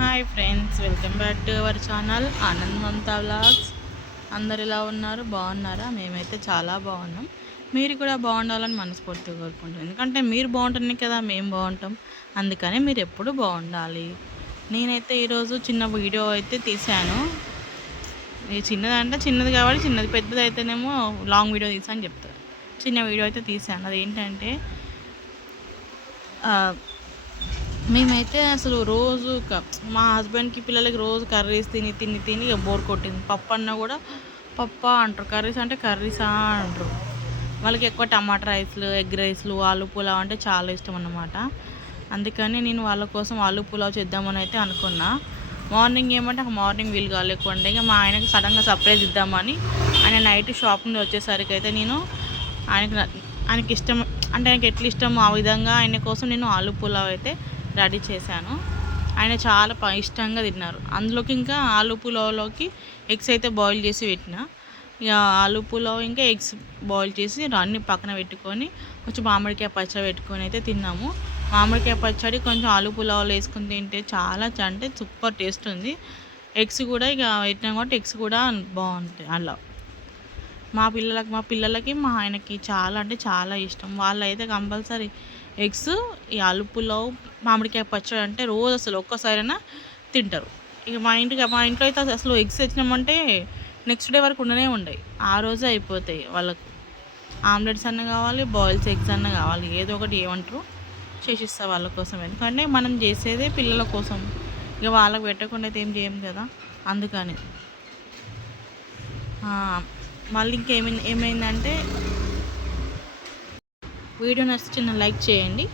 Hi friends, welcome back to our channel Anand Mamata vlogs. అందరు ఎలా ఉన్నారు? బాగున్నారా? మేమైతే చాలా బాగున్నాం. మీరు కూడా బాగుండాలని మనస్ఫూర్తిగా కోరుకుంటాం. ఎందుకంటే మీరు బాగుంటేనే కదా మేము బాగుంటాం. అందుకని మీరు ఎప్పుడు బాగుండాలి. నేనైతే ఈరోజు చిన్న వీడియో అయితే తీశాను. చిన్నదంటే చిన్నది కాబట్టి చిన్నది, పెద్దది అయితేనేమో లాంగ్ వీడియో తీసాను చెప్తారు. చిన్న వీడియో అయితే తీశాను. అదేంటంటే మేమైతే అసలు రోజు మా హస్బెండ్కి పిల్లలకి రోజు కర్రీస్ తిని తిని తిని బోర్ కొట్టింది. పప్పు అన్నా కూడా పప్ప అంటారు, కర్రీస్ అంటే కర్రీసా అంటారు. వాళ్ళకి ఎక్కువ టమాటా రైస్లు, ఎగ్ రైస్లు, ఆలు పులావ్ అంటే చాలా ఇష్టం అన్నమాట. అందుకని నేను వాళ్ళ కోసం ఆలు పులావ్ చేద్దామని అయితే అనుకున్నా. మార్నింగ్ ఏమంటే మార్నింగ్ వీలు కాలేకుండా ఇక మా ఆయనకి సడన్గా సర్ప్రైజ్ ఇద్దామని ఆయన నైట్ షాప్ నుండి వచ్చేసరికి అయితే నేను ఆయనకి ఇష్టం అంటే ఆయనకి ఎట్లా ఇష్టమో ఆ విధంగా ఆయన కోసం నేను ఆలు పులావ్ అయితే రెడీ చేశాను. ఆయన చాలా ఇష్టంగా తిన్నారు. అందులోకి ఇంకా ఆలు పులావ్లోకి ఎగ్స్ అయితే బాయిల్ చేసి పెట్టిన. ఇక ఆలు పులావ్ ఇంకా ఎగ్స్ బాయిల్ చేసి అన్నీ పక్కన పెట్టుకొని కొంచెం మామిడికాయ పచ్చడి పెట్టుకొని అయితే తిన్నాము. మామిడికాయ పచ్చడి కొంచెం ఆలు పులావ్లో వేసుకొని తింటే చాలా అంటే సూపర్ టేస్ట్ ఉంది. ఎగ్స్ కూడా ఇక పెట్టినాం కాబట్టి ఎగ్స్ కూడా బాగుంటాయి. అలా మా పిల్లలకి మా ఆయనకి చాలా అంటే చాలా ఇష్టం. వాళ్ళైతే కంపల్సరీ ఎగ్స్, ఈ ఆలు పులావ్, మామిడికాయ పచ్చడి అంటే రోజు అసలు ఒక్కసారైనా తింటారు. ఇక మా ఇంట్లో అయితే అసలు ఎగ్స్ తెచ్చినామంటే నెక్స్ట్ డే వరకు ఉండనే ఉండవు. ఆ రోజే అయిపోతాయి వాళ్ళకు. ఆమ్లెట్స్ అన్న కావాలి, బాయిల్స్ ఎగ్స్ అన్న కావాలి, ఏదో ఒకటి ఏమంటారు చేసిస్తా వాళ్ళ కోసం. ఎందుకంటే మనం చేసేదే పిల్లల కోసం, ఇక వాళ్ళకి పెట్టకుండా అయితే ఏం చేయం కదా. అందుకని మళ్ళీ ఏమైందంటే వీడియో నచ్చితే చిన్న లైక్ చేయండి.